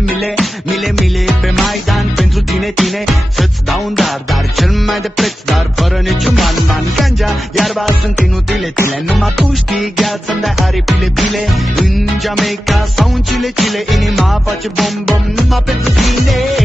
mile pe Maidan pentru tine, să-ți dau un dar cel mai de preț, dar fără niciun ban. Ganja, iarba sunt inutile, numai tu știi gheață-mi dai aripile. În Jamaica sau în Chile, inima face bom numai pentru tine.